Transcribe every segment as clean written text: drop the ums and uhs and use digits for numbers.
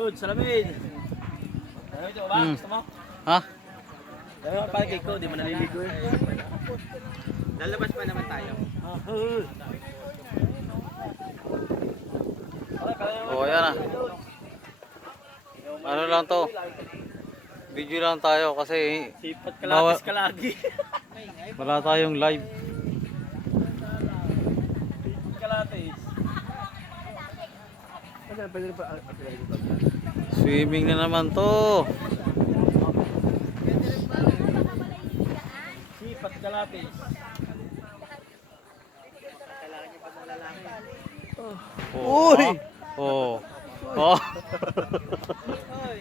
Good, salamin. Ito ba? Gusto mo? Ha? Dami mo pancake ko, di mo naliligo eh. Lalabas pa naman tayo. Oh, ayan na. Ano lang to? Video lang tayo kasi Sipat kalatis ka lagi. wala tayong live. Sipat kalatis. Swimming na naman to. Sipat kalatis. Oh, Uy! oh. Oh. Hoy,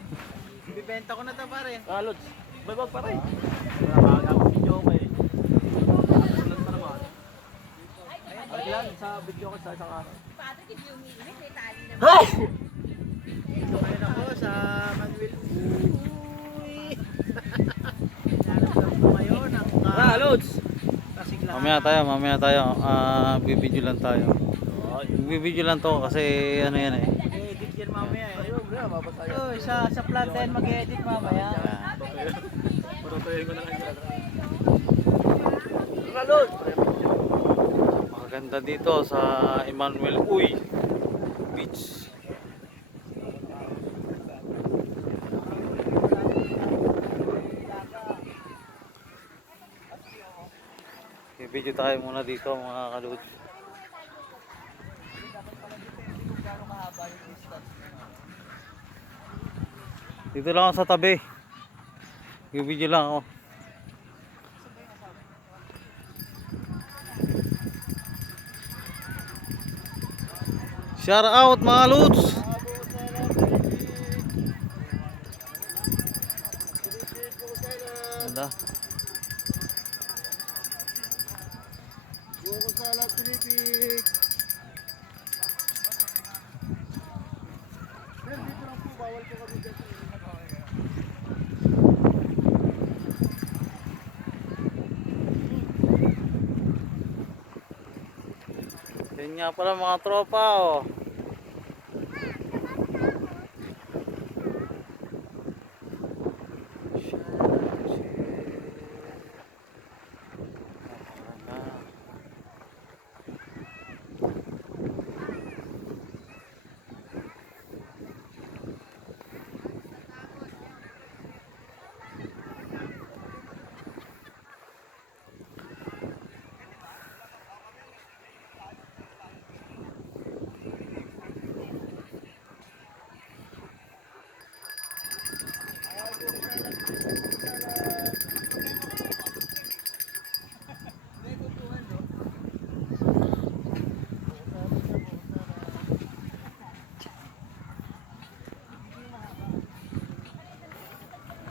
bibenta ko na to pare. Kalods, babag pa rin. Nakakaga ko video ko eh. Sulat pa naman. Ay, lang, sa video ko sa isang araw. Hey! Ito ngayon ako sa Manuel. Uy! Nalabas ko ngayon ang Kalods! kasigla. Mamaya tayo. Bibidyo lang tayo. Bibidyo lang to kasi ano yan eh. Mag-edit yan mamaya eh. Uy, sa plantain mag-edit mamaya. Parutuhin ko na lang. Kalods! Maganda dito sa Emmanuel Uy Beach. Video tayo muna dito mga kaluds. Dito lang ako sa tabi. Video lang ako. Shout out mga lods. Ganda. Buko sa Pilipik. Dito lang po, bawal po kami dito. Yan nga pala mga tropa oh.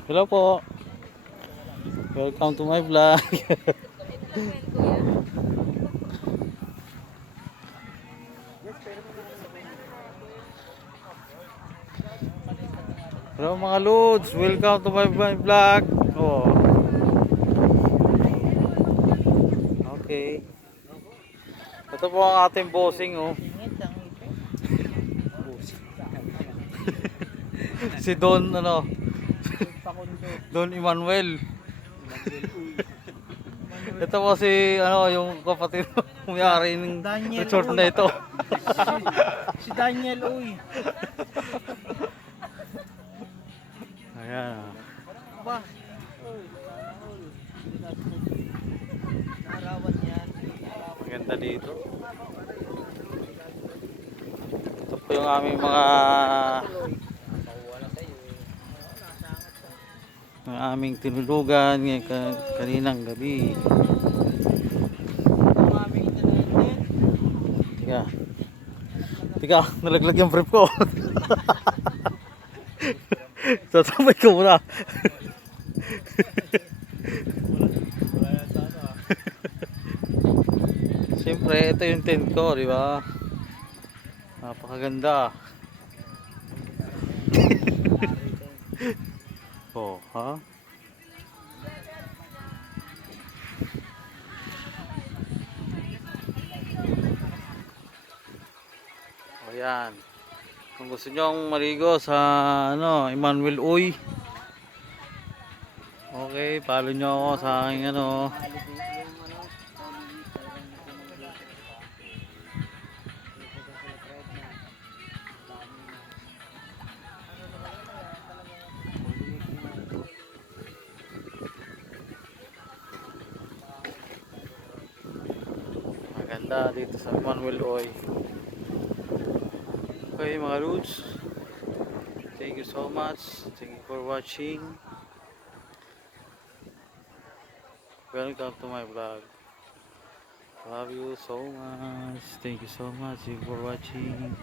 Hello po. Welcome to my vlog. Hello mga lods, welcome to my vlog. Oh. Okay. Ito po ang ating bossing oh. Si Don ano? Don Emmanuel. Ito po si ano yung kapatid may-ari ng resort na ito. Si Daniel, uy. Ayan. Ba? Narawan yan. Maganda dito. Ito po yung aming mga ang aming tinulugan ngayon kaninang gabi. Ang aming internet. Tiga, nalaglag yung brief ko. Tatamay ko muna. Siyempre, ito yung tent ko, di ba? Napakaganda. Oh, ha? O yan. Kung gusto nyo maligo sa ano, Emmanuel Uy, okay, follow nyo ako sa aking ano. Maganda dito sa Emmanuel Uy. Okay mga Roots, thank you so much, thank you for watching, welcome to my vlog, love you so much, thank you so much, thank you for watching.